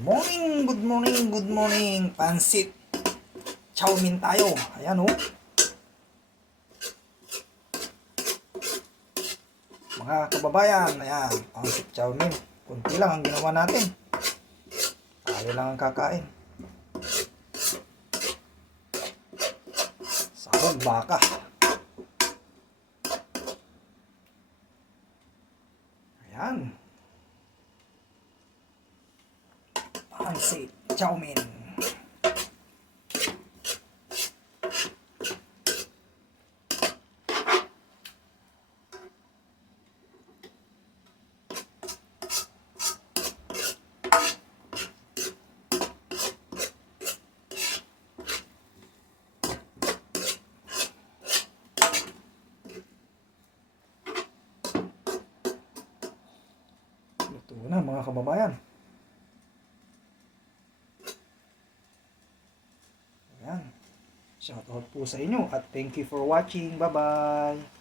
Morning, good morning, good morning. Pansit. Chowmin tayo. Ayan oh. Mga kababayan, ayan. Pansit chowmin. Kunti lang ang ginawa natin. Tayo lang ang kakain. Sahog baka. Ayan. Pansit chowmin. Ito na mga kababayan. Ayan. Shout out po sa inyo at thank you for watching. Bye bye.